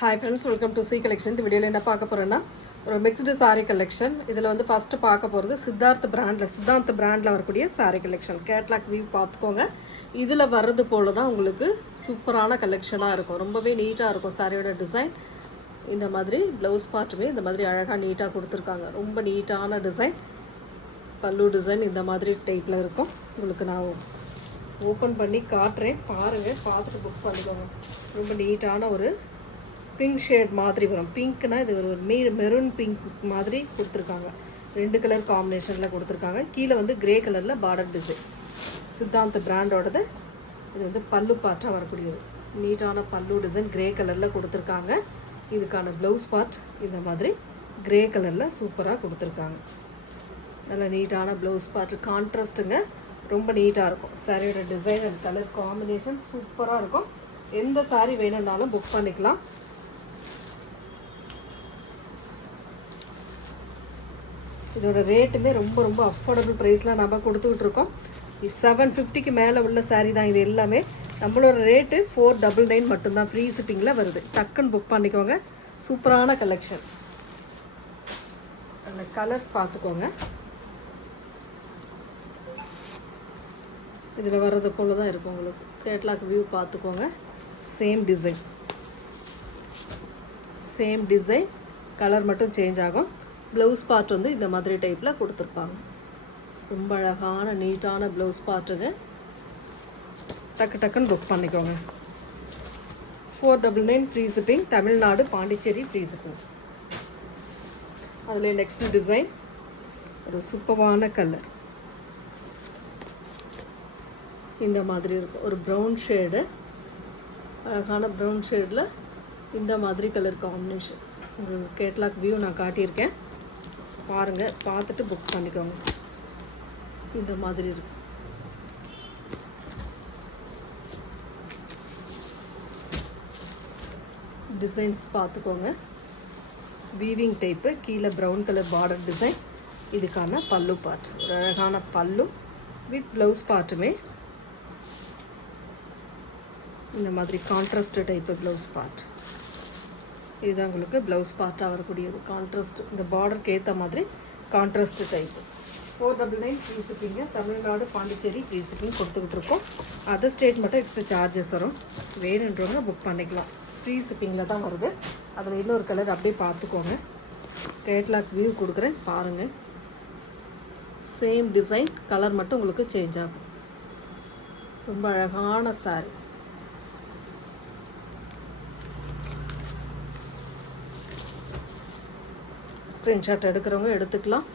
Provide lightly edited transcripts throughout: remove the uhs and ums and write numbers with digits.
Hi friends, welcome to C collection. இந்த வீடியோவில் என்ன பார்க்க போகிறேன்னா, ஒரு மிக்ஸ்டு சாரீ கலெக்ஷன். இதில் வந்து ஃபஸ்ட்டு பார்க்க போகிறது சித்தார்த் பிராண்டில் வரக்கூடிய சாரீ கலெக்ஷன். கேட்லாக் வியூ பார்த்துக்கோங்க. இதில் வர்றது போல் தான் உங்களுக்கு சூப்பரான கலெக்ஷனாக இருக்கும். ரொம்பவே நீட்டாக இருக்கும் சாரியோட டிசைன். இந்த மாதிரி ப்ளவுஸ் பார்ட்டுமே இந்த மாதிரி அழகாக நீட்டாக கொடுத்துருக்காங்க. ரொம்ப நீட்டான டிசைன். பல்லு டிசைன் இந்த மாதிரி டைப்பில் இருக்கும். உங்களுக்கு நான் ஓப்பன் பண்ணி காட்டுறேன், பாருங்கள். பார்த்துட்டு புக் பண்ணிக்கோங்க. ரொம்ப நீட்டான ஒரு பிங்க் ஷேட் மாதிரி வரும். பிங்க்னா இது ஒரு மெரூன் பிங்க் மாதிரி கொடுத்துருக்காங்க. 2 கலர் காம்பினேஷனில் கொடுத்துருக்காங்க. கீழே வந்து கிரே கலரில் பார்டர் டிசைன். சித்தார்த் பிராண்டோடது. இது வந்து பல்லு பார்ட்டாக வரக்கூடியது. நீட்டான பல்லு டிசைன் கிரே கலரில் கொடுத்துருக்காங்க. இதுக்கான ப்ளவுஸ் பார்ட் இந்த மாதிரி கிரே கலரில் சூப்பராக கொடுத்துருக்காங்க. நல்ல நீட்டான ப்ளவுஸ் பார்ட், கான்ட்ராஸ்ட்டுங்க. ரொம்ப நீட்டாக இருக்கும். சாரியோட டிசைன் அண்ட் கலர் காம்பினேஷன் சூப்பராக இருக்கும். எந்த சாரீ வேணும்னாலும் புக் பண்ணிக்கலாம். இதோட ரேட்டுமே ரொம்ப ரொம்ப அஃபோர்டபுள் ப்ரைஸில் நம்ம கொடுத்துக்கிட்ருக்கோம். 750க்கு மேலே உள்ள சாரீ தான் இது எல்லாமே. நம்மளோட ரேட்டு 499 மட்டும்தான். ஃப்ரீ ஷிப்பிங்கில் வருது. டக்குன்னு புக் பண்ணிக்கோங்க. சூப்பரான கலெக்ஷன். அந்த கலர்ஸ் பார்த்துக்கோங்க. இதில் வர்றது போல் தான் இருக்கும் உங்களுக்கு. கேட்லாக் வியூ பார்த்துக்கோங்க. சேம் டிசைன் கலர் மட்டும் சேஞ்ச் ஆகும். ப்ளவுஸ் பார்ட் வந்து இந்த மாதிரி டைப்பில் கொடுத்துருப்பாங்க. ரொம்ப அழகான நீட்டான ப்ளவுஸ் பார்ட்டுங்க. டக்குன்னு புக் பண்ணிக்கோங்க. 499 free shipping. Tamil Nadu, Pondicherry free shipping. அதில் நெக்ஸ்ட் டிசைன் ஒரு சூப்பரான கலர். இந்த மாதிரி இருக்கும். ஒரு ப்ரௌன் ஷேடு, அழகான ப்ரௌன் ஷேடில் இந்த மாதிரி கலர் காம்பினேஷன். உங்களுக்கு கேட்லாக் வியூ நான் காட்டியிருக்கேன், பாருங்கள். பார்த்துட்டு புக் பண்ணிக்கோங்க. இந்த மாதிரி இருக்கும். டிசைன்ஸ் பார்த்துக்கோங்க. Weaving type. கீழே ப்ரௌன் கலர் பார்டர் டிசைன். இதுக்கான பல்லு பார்ட். ஒரு அழகான பல்லு வித் ப்ளவுஸ் பார்ட்டுமே இந்த மாதிரி கான்ட்ராஸ்ட் டைப்பு ப்ளவுஸ் பார்ட். இதுதான் உங்களுக்கு ப்ளவுஸ் பார்ட்டாக வரக்கூடியது. கான்ட்ராஸ்ட், இந்த பார்டருக்கு ஏற்ற மாதிரி contrast type. 499 free shipping. Tamil Nadu, Pondicherry free shipping கொடுத்துக்கிட்டு இருக்கோம். அதர் ஸ்டேட் மட்டும் எக்ஸ்ட்ரா சார்ஜஸ் வரும். வேணுன்றவங்க புக் பண்ணிக்கலாம். ஃப்ரீ ஷிப்பிங்கில் தான் வருது. அதில் இன்னொரு கலர் அப்படியே பார்த்துக்கோங்க. கேட்லாக் வியூ கொடுக்குறேன், பாருங்கள். சேம் டிசைன், கலர் மட்டும் உங்களுக்கு சேஞ்ச் ஆகும். ரொம்ப அழகான சாரி. ஸ்க்ரீன்ஷாட் எடுக்கிறவங்க எடுத்துக்கலாம்.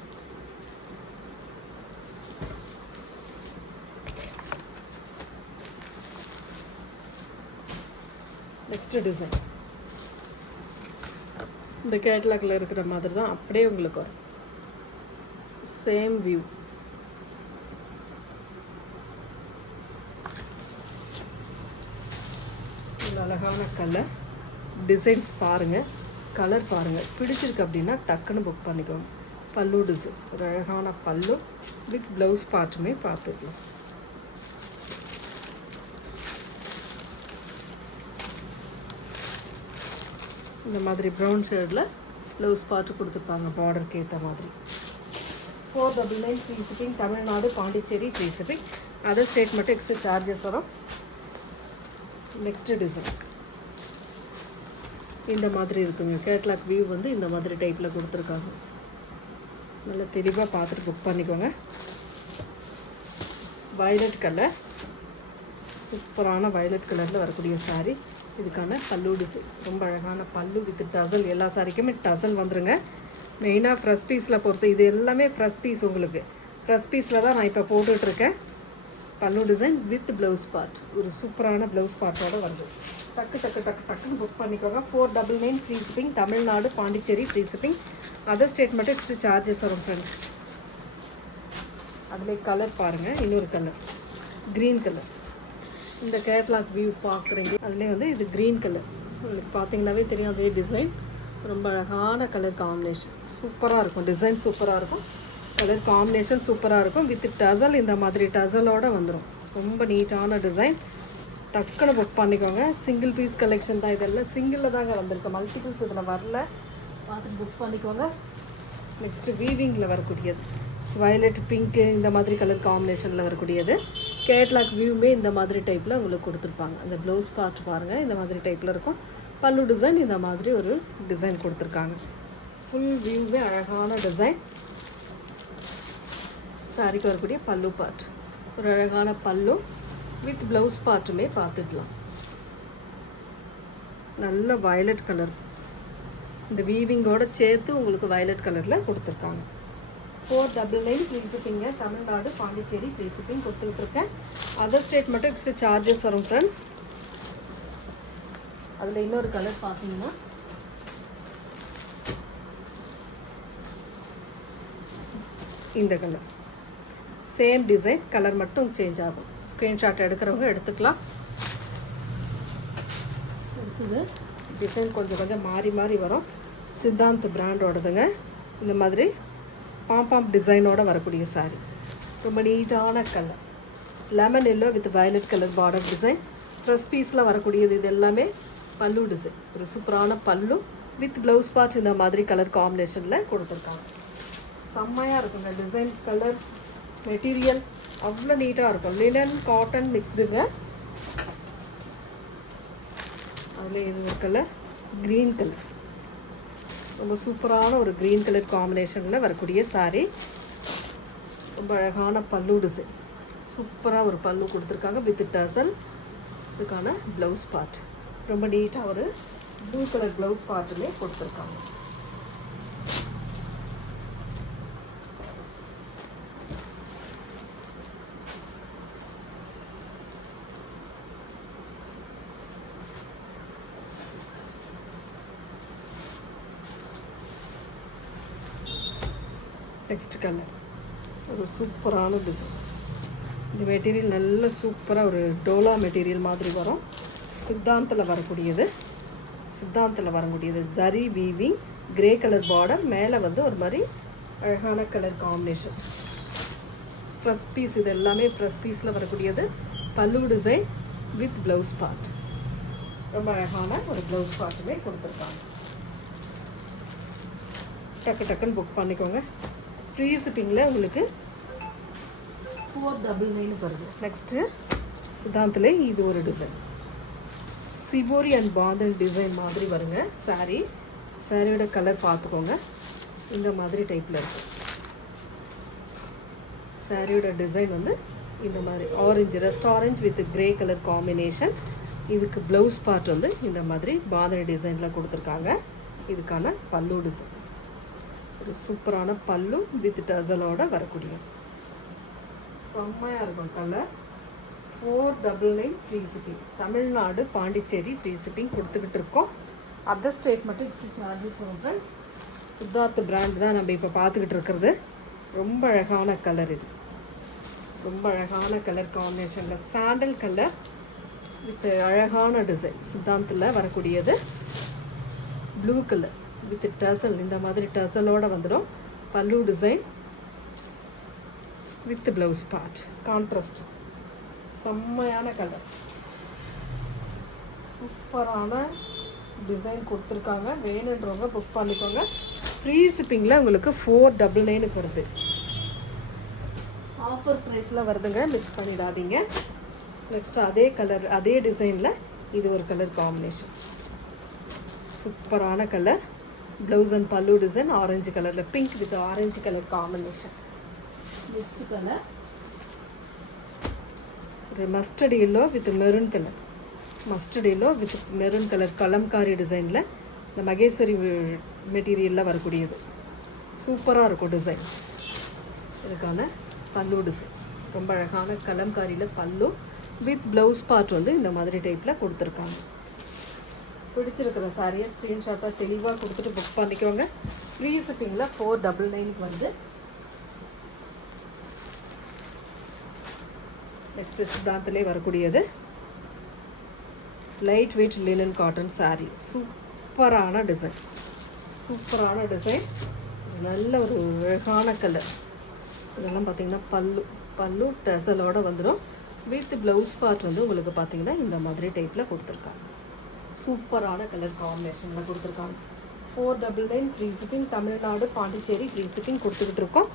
நெக்ஸ்ட் டிசைன் இந்த கேட்லாக்ல இருக்கிற மாதிரி தான் அப்படியே உங்களுக்கு வரும். Same view. அழகான கலர் டிசைன்ஸ் பாருங்கள், கலர் பாருங்கள். பிடிச்சிருக்கு அப்படின்னா டக்குன்னு புக் பண்ணிக்கோங்க. பல்லு டிசைன், ஒரு அழகான பல்லு வித் ப்ளவுஸ் பார்ட்டுமே பார்த்துக்கலாம். இந்த மாதிரி ப்ரௌன் ஷேடில் ப்ளவுஸ் பார்ட்டு கொடுத்துருப்பாங்க பார்டருக்கு ஏற்ற மாதிரி. 499 free shipping. Tamil Nadu, Pondicherry free shipping. Other state மட்டும் எக்ஸ்ட்ரா சார்ஜஸ் வரும். நெக்ஸ்ட் டிசைன் இந்த மாதிரி இருக்குங்க. கேட்லாக் வியூ வந்து இந்த மாதிரி டைப்பில் கொடுத்துருக்காங்க. நல்லா தெளிவாக பார்த்துட்டு புக் பண்ணிக்கோங்க. வயலட் கலர், சூப்பரான வயலட் கலரில் வரக்கூடிய சாரீ. இதுக்கான பல்லு டிசைன். ரொம்ப அழகான பல்லு வித் டசல். எல்லா சாரிக்குமே டசல் வந்துருங்க. மெயினாக ஃப்ரெஷ் பீஸில் பொறுத்து இது எல்லாமே ஃப்ரெஷ் பீஸ். உங்களுக்கு ஃப்ரெஷ் பீஸில் தான் நான் இப்போ போட்டுட்ருக்கேன். பல்லு டிசைன் வித் ப்ளவுஸ் பார்ட். ஒரு சூப்பரான ப்ளவுஸ் பார்ட்டோடு வருது. டக்குன்னு புக் பண்ணிக்கோங்க. 499 free shipping. Tamil Nadu, Pondicherry free shipping. Other state மட்டும் எக்ஸ்ட்ரா சார்ஜஸ் வரும் ஃப்ரெண்ட்ஸ். அதில் கலர் பாருங்கள். இன்னொரு கலர் க்ரீன் கலர். இந்த கேட்லாக் வியூ பார்க்குறீங்க, அதுலேயே வந்து இது க்ரீன் கலர். உங்களுக்கு பார்த்தீங்கன்னாவே தெரியும் அதே டிசைன். ரொம்ப அழகான கலர் காம்பினேஷன். சூப்பராக இருக்கும். டிசைன் சூப்பராக இருக்கும். கலர் காம்பினேஷன் சூப்பராக இருக்கும். வித் டசல் இந்த மாதிரி டசலோடு வந்துடும். ரொம்ப நீட்டான டிசைன். டக்குன்னு புக் பண்ணிக்கோங்க. சிங்கிள் பீஸ் கலெக்ஷன் தான், இதெல்லாம் சிங்கிளில் தாங்க வந்திருக்கு, மல்டிபிள்ஸ் இதில் வரல. பார்த்துட்டு புக் பண்ணிக்கோங்க. நெக்ஸ்ட்டு வீவிங்கில் வரக்கூடியது வயலட் பிங்க்கு இந்த மாதிரி கலர் காம்பினேஷனில் வரக்கூடியது. கேட்லாக் வியூமே இந்த மாதிரி டைப்பில் உங்களுக்கு கொடுத்துருப்பாங்க. அந்த ப்ளவுஸ் பார்ட் பாருங்கள், இந்த மாதிரி டைப்பில் இருக்கும். பல்லு டிசைன் இந்த மாதிரி ஒரு டிசைன் கொடுத்துருக்காங்க. ஃபுல் வியூவே அழகான டிசைன். சாரிக்கு வரக்கூடிய பல்லு பார்ட், ஒரு அழகான பல்லு வித் ப்ளவுஸ் பார்ட்டுமே பார்த்துக்கலாம். நல்ல வயலட் கலர், இந்த வீவிங்கோடு சேர்த்து உங்களுக்கு வயலட் கலரில் கொடுத்துருக்காங்க. 499 free shipping. Tamil Nadu Pondicherry free shipping கொடுத்துட்ருக்கேன். அதர் ஸ்டேட் மட்டும் எக்ஸ்ட்ரா சார்ஜஸ் வரும் ஃப்ரெண்ட்ஸ். அதில் இன்னொரு கலர் பார்த்தீங்கன்னா இந்த கலர், சேம் டிசைன், கலர் மட்டும் சேஞ்ச் ஆகும். ஸ்க்ரீன்ஷாட் எடுக்கிறவங்க எடுத்துக்கலாம். அடுத்தது டிசைன் கொஞ்சம் கொஞ்சம் மாறி மாறி வரும். சித்தாந்த் பிராண்டோடதுங்க. இந்த மாதிரி பாம்பாம் டிசைனோடு வரக்கூடிய சாரீ, ரொம்ப நீட்டான colour, lemon yellow with violet colour border design. Press பீஸில் வரக்கூடியது இது எல்லாமே பல்லு டிசைன். ஒரு சூப்பரான பல்லு வித் ப்ளவுஸ் பார்ட் இந்த மாதிரி கலர் காம்பினேஷனில் கொடுத்துருக்காங்க. செம்மையாக இருக்குங்க. டிசைன், கலர், மெட்டீரியல் அவ்வளோ நீட்டாக இருக்கும். லினன் காட்டன் மிக்ஸ்டுங்க. அதில் இது ஒரு கலர் க்ரீன் கலர், ரொம்ப சூப்பரான ஒரு க்ரீன் கலர் காம்பினேஷனில் வரக்கூடிய சாரீ. ரொம்ப அழகான பல்லு டிசைன், சூப்பராக ஒரு பல்லு கொடுத்துருக்காங்க வித் டசல். இதுக்கான ப்ளவுஸ் பார்ட் ரொம்ப நீட்டாக ஒரு ப்ளூ கலர் ப்ளவுஸ் பார்ட்டுமே கொடுத்துருக்காங்க. நெக்ஸ்ட் கலர் ஒரு சூப்பரான டிசைன். இந்த மெட்டீரியல் நல்ல சூப்பராக ஒரு டோலா மெட்டீரியல் மாதிரி வரும். சித்தாந்தில் வரக்கூடியது, சித்தாந்தில் வரக்கூடியது zari weaving, grey colour border, மேலே வந்து ஒரு மாதிரி அழகான கலர் காம்பினேஷன். ப்ரெஸ் பீஸ், இது எல்லாமே ப்ரெஸ் பீஸில் வரக்கூடியது. பல்லு டிசைன் வித் ப்ளவுஸ் பார்ட், ரொம்ப அழகான ஒரு ப்ளவுஸ் பார்ட்டுமே கொடுத்துருக்காங்க. டக்கு டக்குன்னு புக் பண்ணிக்கோங்க. ஃப்ரீ ஷிப்பிங்கில் உங்களுக்கு 499 வருது. நெக்ஸ்ட்டு சித்தாந்தில் இது ஒரு டிசைன், சிபோரி அண்ட் பாந்தன் டிசைன் மாதிரி வருங்க. சாரீ, சாரியோட கலர் பார்த்துக்கோங்க, இந்த மாதிரி டைப்பில் இருக்கும். சாரியோட டிசைன் வந்து இந்த மாதிரி orange, rest orange with grey colour combination. இதுக்கு ப்ளவுஸ் பார்ட் வந்து இந்த மாதிரி பாந்தன் டிசைனில் கொடுத்துருக்காங்க. இதுக்கான பல்லு டிசைன், ஒரு சூப்பரான பல்லு வித் டசலோட வரக்கூடிய செம்மையாக இருக்கும் colour. 499 free shipping. Tamil Nadu Pondicherry free shipping கொடுத்துக்கிட்டு இருக்கோம். அதர் ஸ்டேட் மட்டும் எக்ஸ்ட்ரா சார்ஜஸ் வரும் ஃப்ரெண்ட்ஸ். சித்தார்த் பிராண்ட் தான் நம்ம இப்போ பார்த்துக்கிட்டு இருக்கிறது. ரொம்ப அழகான கலர் இது, ரொம்ப அழகான கலர் காம்பினேஷனில் சாண்டல் கலர் வித் அழகான டிசைன். சித்தாந்தில் வரக்கூடியது ப்ளூ கலர் வித் டசல், இந்த மாதிரி டசலோடு வந்துடும். பல்லு design with blouse part contrast. செம்மையான கலர், சூப்பரான டிசைன் கொடுத்துருக்காங்க. வேணுன்றவங்க புக் பண்ணிக்கோங்க. ஃப்ரீ ஷிப்பிங்கில் உங்களுக்கு 499 வருது. ஆஃபர் ப்ரைஸில் வருதுங்க, மிஸ் பண்ணிடாதீங்க. நெக்ஸ்ட்டு அதே கலர், அதே டிசைனில் இது ஒரு கலர் காம்பினேஷன், சூப்பரான colour. Blouse and pallu design orange கலரில், pink with orange colour combination. Next colour ஒரு mustard yellow with maroon colour, mustard yellow with maroon colour Kalamkari டிசைனில் இந்த மகேஸ்வரி மெட்டீரியலில் வரக்கூடியது. சூப்பராக இருக்கும் டிசைன். இதுக்கான பல்லு டிசைன் ரொம்ப அழகான கலம்காரியில் பல்லு வித் ப்ளவுஸ் பார்ட் வந்து இந்த மாதிரி டைப்பில் கொடுத்துருக்காங்க. பிடிச்சிருக்கிற சாரியை ஸ்க்ரீன்ஷாட்டாக தெளிவாக கொடுத்துட்டு புக் பண்ணிக்கோங்க. ஃப்ரீ ஷிப்பிங்கில் 499 வந்து. நெக்ஸ்ட்டு சித்தாந்திலே வரக்கூடியது light weight linen cotton sari. சூப்பரான டிசைன், சூப்பரான டிசைன், நல்ல ஒரு அழகான கலர். இதெல்லாம் பார்த்திங்கன்னா பல்லு டசலோடு வந்துடும். வித் ப்ளவுஸ் பார்ட் வந்து உங்களுக்கு பார்த்தீங்கன்னா இந்த மாதிரி டைப்பில் கொடுத்துருக்காங்க. சூப்பரான கலர் காம்பினேஷனில் கொடுத்துருக்காங்க. 499 free shipping. Tamil Nadu Pondicherry free shipping கொடுத்துக்கிட்டு இருக்கோம்.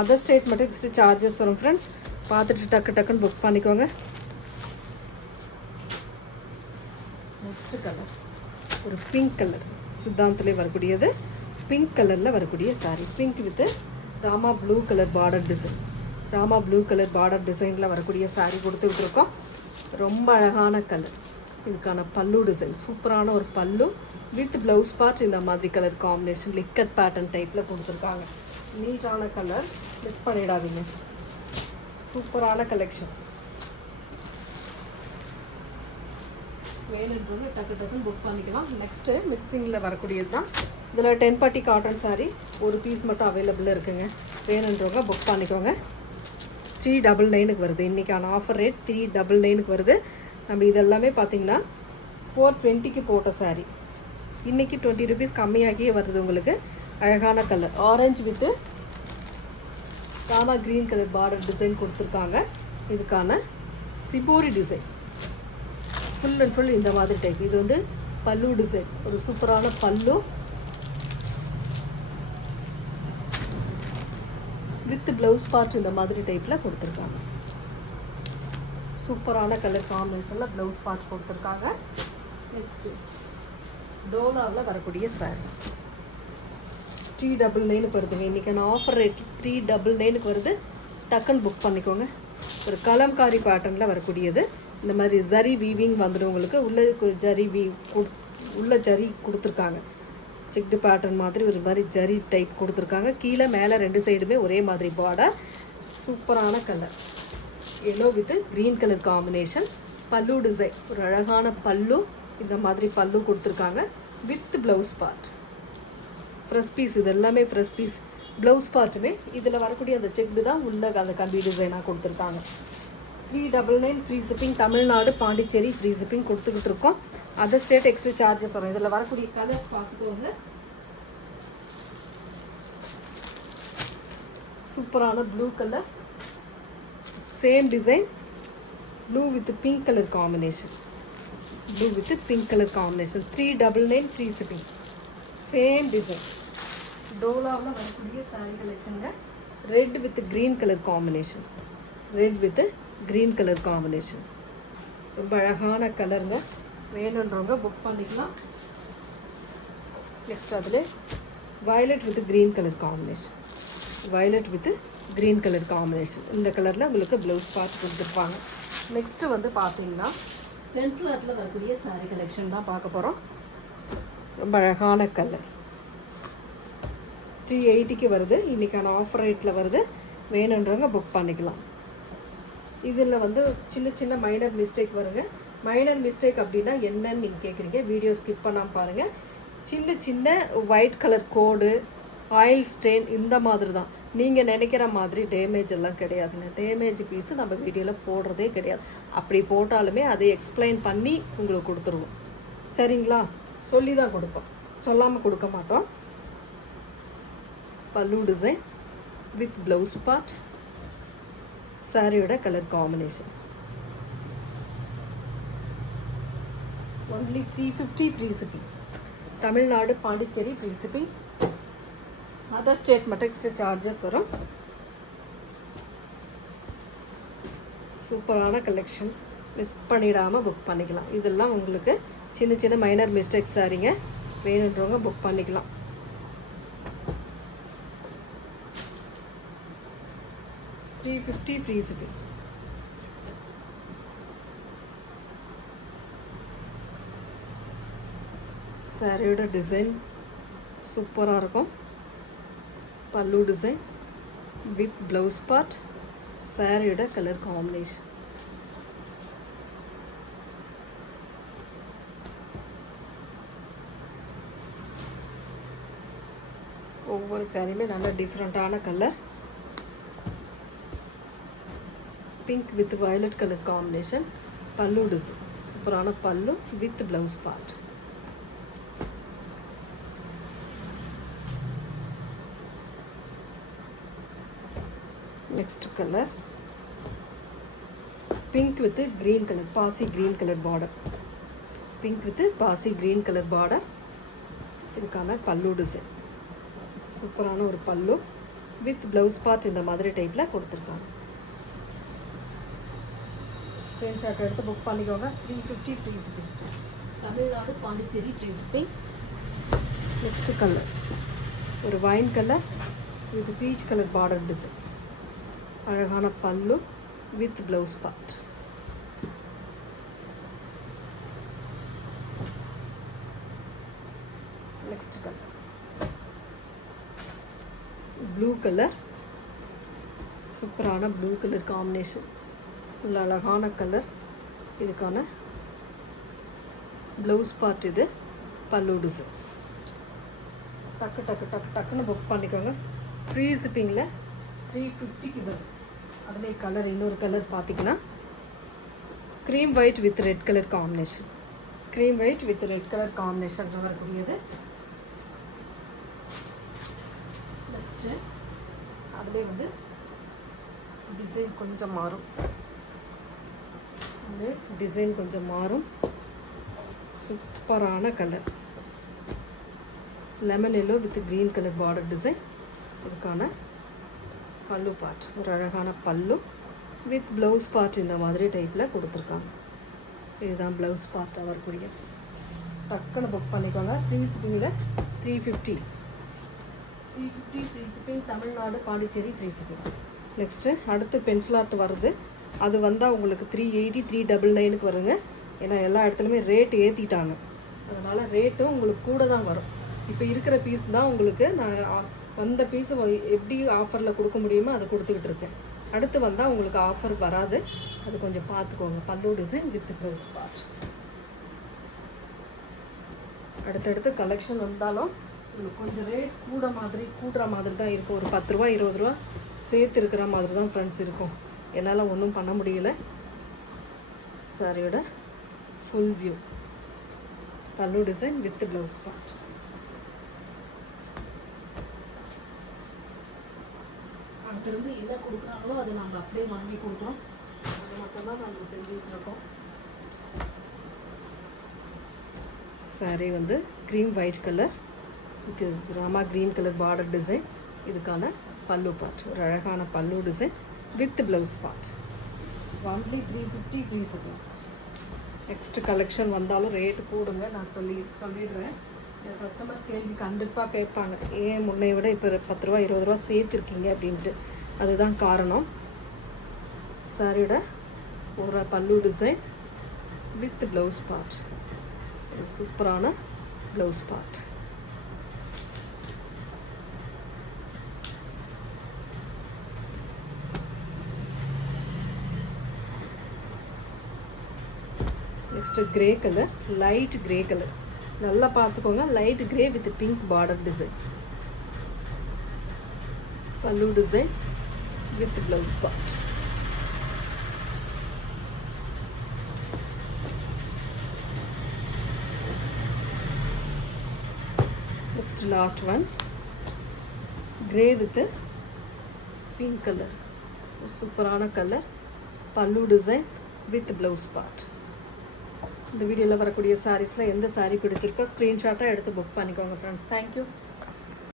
அதர் ஸ்டேட் மட்டும் எக்ஸ்ட்ரா சார்ஜஸ் வரும் ஃப்ரெண்ட்ஸ். பார்த்துட்டு டக்குன்னு புக் பண்ணிக்கோங்க. நெக்ஸ்ட் கலர் ஒரு பிங்க் கலர், சித்தாந்திலே வரக்கூடியது பிங்க் கலரில் வரக்கூடிய sari. Pink with Rama blue colour border design. Rama blue colour border டிசைனில் வரக்கூடிய சாரீ கொடுத்துக்கிட்டு இருக்கோம். ரொம்ப அழகான கலர். இதுக்கான பல்லு டிசைன் சூப்பரான ஒரு பல்லு வித் ப்ளவுஸ் பார்ட் இந்த மாதிரி கலர் காம்பினேஷன் லிக்கட் பேட்டர்ன் டைப்பில் கொடுத்துருக்காங்க. நீட்டான கலர், மிஸ் பண்ணிடாதீங்க. சூப்பரான கலெக்ஷன். வேணுன்றது டக்குன்னு புக் பண்ணிக்கலாம். நெக்ஸ்ட்டு மிக்சிங்கில் வரக்கூடியது தான். இதில் 10 பட்டி காட்டன் சாரீ ஒரு பீஸ் மட்டும் அவைலபிளாக இருக்குங்க. வேணுன்றவங்க புக் பண்ணிக்கோங்க. 399க்கு வருது. இன்றைக்கான ஆஃபர் ரேட் 399க்கு வருது. நம்ம இதெல்லாமே பார்த்தீங்கன்னா 420க்கு போட்ட சாரீ. இன்றைக்கி 20 rupees கம்மியாகியே வருது உங்களுக்கு. அழகான colour orange with Rama green colour border design கொடுத்துருக்காங்க. இதுக்கான shibori design full and full இந்த மாதிரி டைப். இது வந்து பல்லு டிசைன், ஒரு சூப்பரான பல்லு வித் ப்ளவுஸ் பார்ட் இந்த மாதிரி டைப்பில் கொடுத்துருக்காங்க. சூப்பரான கலர் காம்பினேஷனில் ப்ளவுஸ் பார்ட் கொடுத்துருக்காங்க. நெக்ஸ்ட்டு டோலாவில் வரக்கூடிய சாரீ 399க்கு வருதுங்க. இன்றைக்கான ஆஃபர் ரேட் 399க்கு வருது. டக்குன்னு புக் பண்ணிக்கோங்க. ஒரு கலம்காரி பேட்டர்னில் வரக்கூடியது. இந்த மாதிரி ஜரி வீவிங் வந்துடும் உங்களுக்கு. உள்ள ஜரி கொடுத்துருக்காங்க. செக்டு பேட்டர்ன் மாதிரி ஒரு மாதிரி ஜரி டைப் கொடுத்துருக்காங்க. கீழே மேலே 2 சைடுமே ஒரே மாதிரி பார்டர். சூப்பரான colour yellow with green colour combination. Pallu design ஒரு அழகான பல்லு இந்த மாதிரி பல்லு கொடுத்துருக்காங்க with blouse part. Fresh piece, இது எல்லாமே ஃப்ரெஷ் பீஸ். ப்ளவுஸ் பார்ட்டுமே இதில் வரக்கூடிய அந்த செக்டு தான் உள்ள அந்த கம்பி டிசைனாக கொடுத்துருக்காங்க. 399 free shipping. Tamil Nadu Pondicherry free shipping கொடுத்துக்கிட்டு இருக்கோம். அதர் ஸ்டேட் எக்ஸ்ட்ரா சார்ஜஸ் வரும். இதில் வரக்கூடிய கலர்ஸ் பார்த்துக்கோங்க. சூப்பரான blue colour, same design, blue with pink colour combination. Blue with pink colour combination 399 free shipping. Same design. டோலாவில் வரக்கூடிய சாரீ கலெக்ஷனுங்க. Red with green colour combination. Red with green colour combination ரொம்ப அழகான கலருங்க. வேணுன்றவங்க புக் பண்ணிக்கலாம். நெக்ஸ்ட் அதில் violet with green colour combination. Violet with green colour combination. இந்த கலரில் உங்களுக்கு ப்ளவுஸ் பார்த்து கொடுத்துருப்பாங்க. நெக்ஸ்ட்டு வந்து பார்த்தீங்கன்னா பென்சில் ஆர்ட்டில் வரக்கூடிய சாரீ கலெக்ஷன் தான் பார்க்க போகிறோம். ரொம்ப அழகான கலர் 380க்கு வருது. இன்றைக்கான ஆஃபர் ரேட்டில் வருது. வேணுன்றவங்க புக் பண்ணிக்கலாம். இதில் வந்து சின்ன மைனர் மிஸ்டேக் வருங்க. மைனர் மிஸ்டேக் அப்படின்னா என்னன்னு நீங்கள் கேட்குறீங்க. வீடியோ ஸ்கிப் பண்ணாமல் பாருங்கள். சின்ன ஒயிட் கலர் கோடு, ஆயில் ஸ்டெயின் இந்த மாதிரி தான். நீங்கள் நினைக்கிற மாதிரி டேமேஜ் எல்லாம் கிடையாதுங்க. டேமேஜ் பீஸு நம்ம வீடியோவில் போடுறதே கிடையாது. அப்படி போட்டாலுமே அதை எக்ஸ்பிளைன் பண்ணி உங்களுக்கு கொடுத்துருவோம். சரிங்களா? சொல்லி தான் கொடுப்போம், சொல்லாமல் கொடுக்க மாட்டோம். பல்லு டிசைன் வித் ப்ளவுஸ் பார்ட். சாரியோட colour combination. Only 350 free shipping. Tamil Nadu Pondicherry free shipping. Other state மட்டும் எக்ஸ்ட்ரா சார்ஜஸ் வரும். சூப்பரான கலெக்ஷன், மிஸ் பண்ணிடாமல் புக் பண்ணிக்கலாம். இதெல்லாம் உங்களுக்கு சின்ன மைனர் மிஸ்டேக்ஸ் சாரிங்க. வேணுன்றவங்க புக் பண்ணிக்கலாம். $350 ஃப்ரீ ஷிப்பிங். சாரியோட டிசைன் சூப்பராக இருக்கும். Pallu design with blouse part. சாரியோட கலர் காம்பினேஷன். ஒவ்வொரு சாரியுமே நல்ல டிஃப்ரெண்ட்டான கலர். Pink with violet colour combination. Pallu design சூப்பரான pallu with blouse part. Next colour pink with green colour, பாசி green colour border. Pink with பாசி க்ரீன் கலர் பார்டர். இதுக்கான பல்லு டிசைன். சூப்பரான ஒரு பல்லு வித் ப்ளவுஸ் பார்ட் இந்த மாதிரி டைப்பில் கொடுத்துருக்காங்க. ஸ்க்ரீன்ஷாட் எடுத்து புக் பண்ணிக்கோங்க. 350 free shipping. Tamil Nadu Pondicherry free shipping. Next colour ஒரு wine colour with peach colour border design. அழகான pallu with blouse part. Next colour blue colour. சூப்பரான ப்ளூ கலர் காம்பினேஷன். நல்ல அழகான கலர். இதுக்கான ப்ளவுஸ் பார்ட் இது. பல்லு டிசைன். டக்குன்னு புக் பண்ணிக்கோங்க. ஃப்ரீ ஷிப்பிங்கில் 350க்கு வரும். அதிலே கலர் இன்னொரு கலர் பார்த்திங்கன்னா cream white with red colour combination. Cream white with red colour combination வரக்கூடியது. நெக்ஸ்ட்டு அதிலே வந்து டிசைன் கொஞ்சம் மாறும். டிசைன் கொஞ்சம் மாறும். சூப்பரான colour lemon yellow with green colour border design. இதுக்கான பல்லு பார்ட் ஒரு அழகான பல்லு வித் ப்ளவுஸ் பார்ட் இந்த மாதிரி டைப்பில் கொடுத்துருக்காங்க. இதுதான் ப்ளவுஸ் பார்ட் வரக்கூடிய. டக்குன்னு புக் பண்ணிக்கோங்க. ஃப்ரீ ஷிப்பிங்கில் 350 free shipping. Tamil Nadu Pondicherry free shipping. Next அடுத்து பென்சில் ஆர்ட் வருது. அது வந்தால் உங்களுக்கு 380 399க்கு வருங்க. ஏன்னா எல்லா இடத்துலையுமே ரேட் ஏற்றிட்டாங்க. அதனால் ரேட்டும் உங்களுக்கு கூட தான் வரும். இப்போ இருக்கிற பீஸ் தான் உங்களுக்கு நான் வந்த பீஸை எப்படி ஆஃபரில் கொடுக்க முடியுமோ அதை கொடுத்துக்கிட்டு இருக்கேன். அடுத்து வந்தால் உங்களுக்கு ஆஃபர் வராது. அது கொஞ்சம் பார்த்துக்கோங்க. பல்லு டிசைன் வித் ப்ளவுஸ் பார்ட். அடுத்தடுத்து கலெக்ஷன் வந்தாலும் உங்களுக்கு கொஞ்சம் ரேட் கூடுற மாதிரி தான் இருக்கும். ஒரு 10 ரூபா 20 ரூபா சேர்த்து இருக்கிற மாதிரி தான் ஃப்ரெண்ட்ஸ் இருக்கும். என்னால் ஒன்றும் பண்ண முடியல. சாரியோட ஃபுல் வியூ. பல்லு டிசைன் வித் ப்ளவுஸ் பார்ட். அடுத்திருந்து என்ன கொடுக்குறாங்களோ அதை நாங்கள் அப்படியே வாங்கி கொடுக்குறோம். அதை மட்டும்தான் நாங்கள் செஞ்சுட்டு இருக்கோம். சாரி வந்து cream white colour with Rama green colour border design. இதுக்கான பல்லு பார்ட் ஒரு அழகான பல்லு design with blouse part. Only 350 free shipping. Next collection வந்தாலும் ரேட்டு கூடுங்க. நான் சொல்லிடுறேன். என் கஸ்டமர் கேள்வி கண்டிப்பாக கேட்பாங்க, ஏன் முன்னை விட இப்போ 10 ரூபா 20 ரூபா சேர்த்துருக்கீங்க அப்படின்ட்டு. அதுதான் காரணம். சாரியோட ஒரு பல்லு டிசைன் வித் ப்ளவுஸ் பார்ட். ஒரு சூப்பரான blouse part. Next grey colour, light grey colour. நல்லா பார்த்துக்கோங்க. Light grey with pink border design. Pallu design with blouse part. Next last one grey with pink colour. சூப்பரான colour. Pallu design with blouse part. இந்த வீடியோவில் வரக்கூடிய சாரீஸில் எந்த சாரீ பிடிச்சிருக்கோ ஸ்க்ரீன்ஷாட்டாக எடுத்து புக் பண்ணிக்கோங்க ஃப்ரெண்ட்ஸ். தேங்க்யூ.